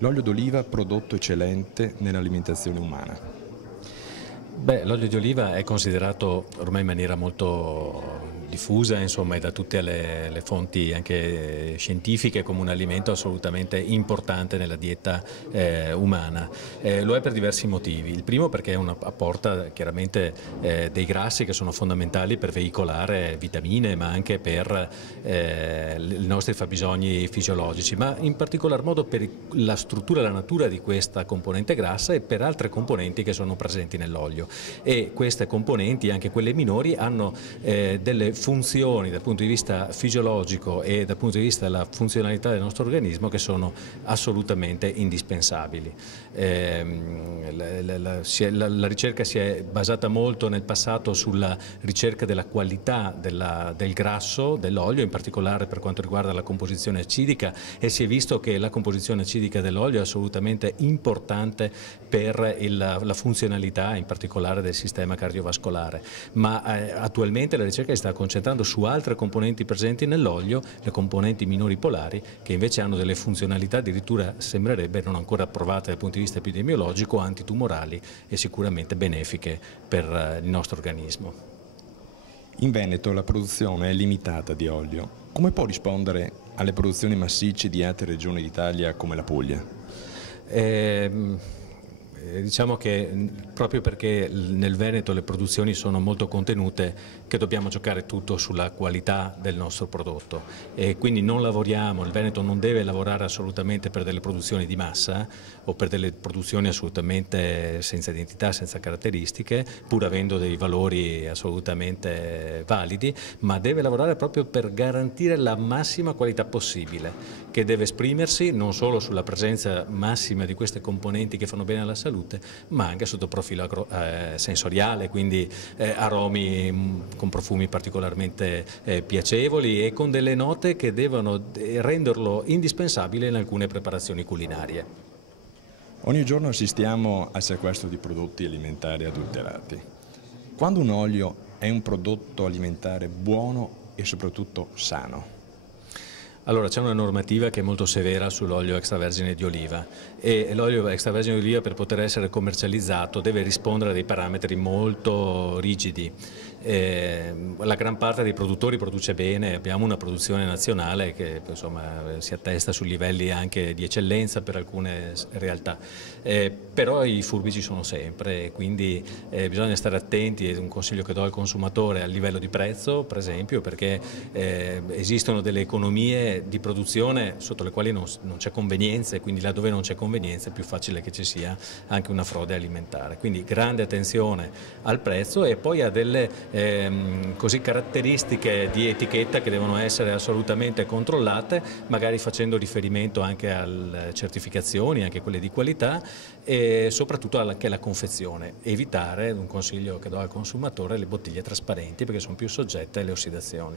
L'olio d'oliva prodotto eccellente nell'alimentazione umana. Beh, l'olio di oliva è considerato ormai in maniera molto diffusa, insomma, e da tutte le fonti anche scientifiche come un alimento assolutamente importante nella dieta umana. Lo è per diversi motivi. Il primo perché apporta chiaramente dei grassi che sono fondamentali per veicolare vitamine, ma anche per i nostri fabbisogni fisiologici, ma in particolar modo per la struttura e la natura di questa componente grassa e per altre componenti che sono presenti nell'olio. E queste componenti, anche quelle minori, hanno delle funzioni dal punto di vista fisiologico e dal punto di vista della funzionalità del nostro organismo che sono assolutamente indispensabili. La ricerca si è basata molto nel passato sulla ricerca della qualità del grasso dell'olio, in particolare per quanto riguarda la composizione acidica, e si è visto che la composizione acidica dell'olio è assolutamente importante per la funzionalità, in particolare del sistema cardiovascolare, ma attualmente la ricerca si sta concentrando su altre componenti presenti nell'olio, le componenti minori polari, che invece hanno delle funzionalità addirittura, sembrerebbe, non ancora provate dal punto di vista epidemiologico, antitumorali e sicuramente benefiche per il nostro organismo. In Veneto la produzione è limitata di olio. Come può rispondere alle produzioni massicce di altre regioni d'Italia come la Puglia? Diciamo che proprio perché nel Veneto le produzioni sono molto contenute, che dobbiamo giocare tutto sulla qualità del nostro prodotto, e quindi non lavoriamo, il Veneto non deve lavorare assolutamente per delle produzioni di massa o per delle produzioni assolutamente senza identità, senza caratteristiche, pur avendo dei valori assolutamente validi, ma deve lavorare proprio per garantire la massima qualità possibile, che deve esprimersi non solo sulla presenza massima di queste componenti che fanno bene alla salute, ma anche sotto il profilo sensoriale, quindi aromi con profumi particolarmente piacevoli e con delle note che devono renderlo indispensabile in alcune preparazioni culinarie. Ogni giorno assistiamo al sequestro di prodotti alimentari adulterati. Quando un olio è un prodotto alimentare buono e soprattutto sano? Allora, c'è una normativa che è molto severa sull'olio extravergine di oliva, e l'olio extravergine di oliva, per poter essere commercializzato, deve rispondere a dei parametri molto rigidi. La gran parte dei produttori produce bene, abbiamo una produzione nazionale che insomma si attesta su livelli anche di eccellenza per alcune realtà, però i furbi ci sono sempre, quindi bisogna stare attenti, ed un consiglio che do al consumatore, al livello di prezzo per esempio, perché esistono delle economie di produzione sotto le quali non c'è convenienza, e quindi laddove non c'è convenienza è più facile che ci sia anche una frode alimentare. Quindi grande attenzione al prezzo, e poi a delle così caratteristiche di etichetta che devono essere assolutamente controllate, magari facendo riferimento anche alle certificazioni, anche quelle di qualità, e soprattutto anche alla confezione. Evitare, un consiglio che do al consumatore, le bottiglie trasparenti, perché sono più soggette alle ossidazioni.